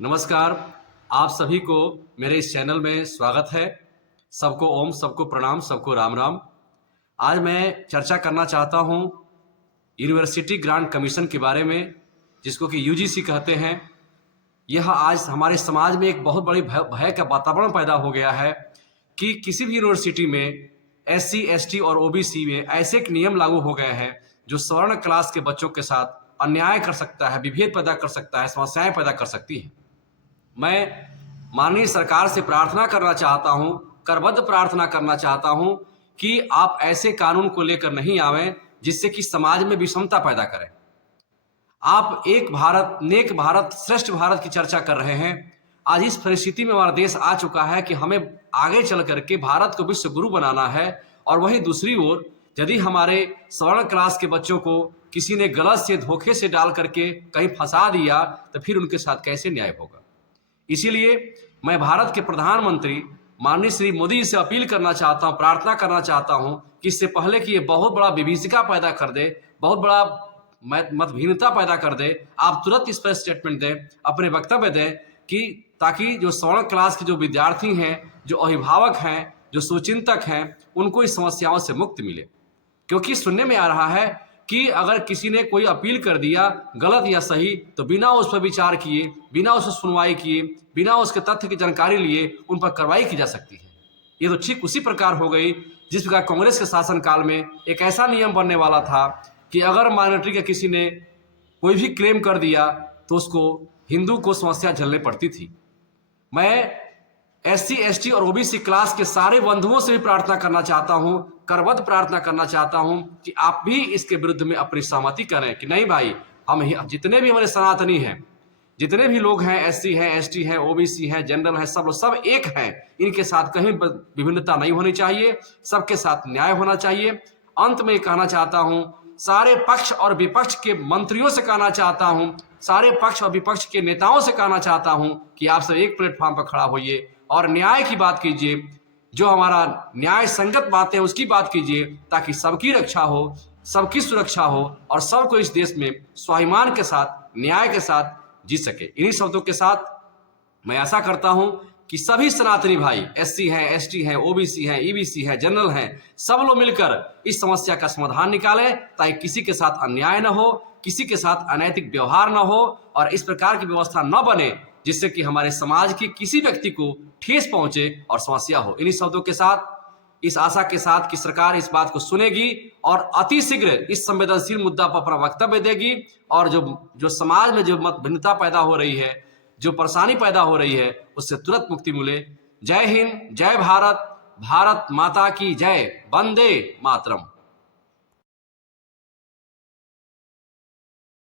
नमस्कार। आप सभी को मेरे इस चैनल में स्वागत है। सबको ओम, सबको प्रणाम, सबको राम राम। आज मैं चर्चा करना चाहता हूँ यूनिवर्सिटी ग्रांट कमीशन के बारे में, जिसको कि यूजीसी कहते हैं। यह आज हमारे समाज में एक बहुत बड़ी भय का वातावरण पैदा हो गया है कि किसी भी यूनिवर्सिटी में एससी, एसटी और ओबीसी में ऐसे एक नियम लागू हो गए हैं जो सवर्ण क्लास के बच्चों के साथ अन्याय कर सकता है, विभेद पैदा कर सकता है, समस्याएं पैदा कर सकती है। मैं माननीय सरकार से प्रार्थना करना चाहता हूं, करबद्ध प्रार्थना करना चाहता हूं कि आप ऐसे कानून को लेकर नहीं आवें जिससे कि समाज में विषमता पैदा करें। आप एक भारत, नेक भारत, श्रेष्ठ भारत की चर्चा कर रहे हैं। आज इस परिस्थिति में हमारा देश आ चुका है कि हमें आगे चल करके भारत को विश्व गुरु बनाना है, और वहीं दूसरी ओर यदि हमारे सवर्ण क्लास के बच्चों को किसी ने गलत से, धोखे से डाल करके कहीं फंसा दिया तो फिर उनके साथ कैसे न्याय होगा। इसीलिए मैं भारत के प्रधानमंत्री माननीय श्री मोदी जी से अपील करना चाहता हूं, प्रार्थना करना चाहता हूं कि इससे पहले कि ये बहुत बड़ा विभीषिका पैदा कर दे, बहुत बड़ा मतभिन्नता पैदा कर दे, आप तुरंत इस पर स्टेटमेंट दें, अपने वक्तव्य दें, कि ताकि जो सवर्ण क्लास के जो विद्यार्थी हैं, जो अभिभावक हैं, जो सुचिंतक हैं, उनको इस समस्याओं से मुक्ति मिले। क्योंकि सुनने में आ रहा है कि अगर किसी ने कोई अपील कर दिया, गलत या सही, तो बिना उस पर विचार किए, बिना उस पर सुनवाई किए, बिना उसके तथ्य की जानकारी लिए उन पर कार्रवाई की जा सकती है। ये तो ठीक उसी प्रकार हो गई जिस प्रकार कांग्रेस के शासनकाल में एक ऐसा नियम बनने वाला था कि अगर माइनॉरिटी के किसी ने कोई भी क्लेम कर दिया तो उसको हिंदू को समस्या झेलनी पड़ती थी। मैं एससी, एसटी और ओबीसी क्लास के सारे बंधुओं से भी प्रार्थना करना चाहता हूं, करबद्ध प्रार्थना करना चाहता हूं कि आप भी इसके विरुद्ध में अपनी सहमति करें कि नहीं भाई, हम जितने भी हमारे सनातनी हैं, जितने भी लोग हैं, एससी हैं, एसटी हैं, ओबीसी हैं, जनरल हैं, सब एक हैं। इनके साथ कहीं विभिन्नता नहीं होनी चाहिए, सबके साथ न्याय होना चाहिए। अंत में कहना चाहता हूं, सारे पक्ष और विपक्ष के मंत्रियों से कहना चाहता हूं, सारे पक्ष और विपक्ष के नेताओं से कहना चाहता हूं कि आप सब एक प्लेटफॉर्म पर खड़ा होइए और न्याय की बात कीजिए। जो हमारा न्याय संगत बातें हैं उसकी बात कीजिए, ताकि सबकी रक्षा हो, सबकी सुरक्षा हो और सबको इस देश में स्वाभिमान के साथ, न्याय के साथ जी सके। इन्हीं शब्दों के साथ मैं आशा करता हूं कि सभी सनातनी भाई, एससी हैं, एसटी हैं, ओबीसी हैं, ईबीसी हैं, जनरल हैं, सब लोग मिलकर इस समस्या का समाधान निकालें, ताकि किसी के साथ अन्याय न हो, किसी के साथ अनैतिक व्यवहार न हो और इस प्रकार की व्यवस्था न बने जिससे कि हमारे समाज के किसी व्यक्ति को ठेस पहुंचे और समस्या हो। इन्हीं शब्दों के साथ, इस आशा के साथ कि सरकार इस बात को सुनेगी और अति शीघ्र इस संवेदनशील मुद्दा पर अपना वक्तव्य देगी, और जो समाज में जो मतभिन्नता पैदा हो रही है, जो परेशानी पैदा हो रही है, उससे तुरंत मुक्ति मिले। जय हिंद, जय भारत, भारत माता की जय, वंदे मातरम।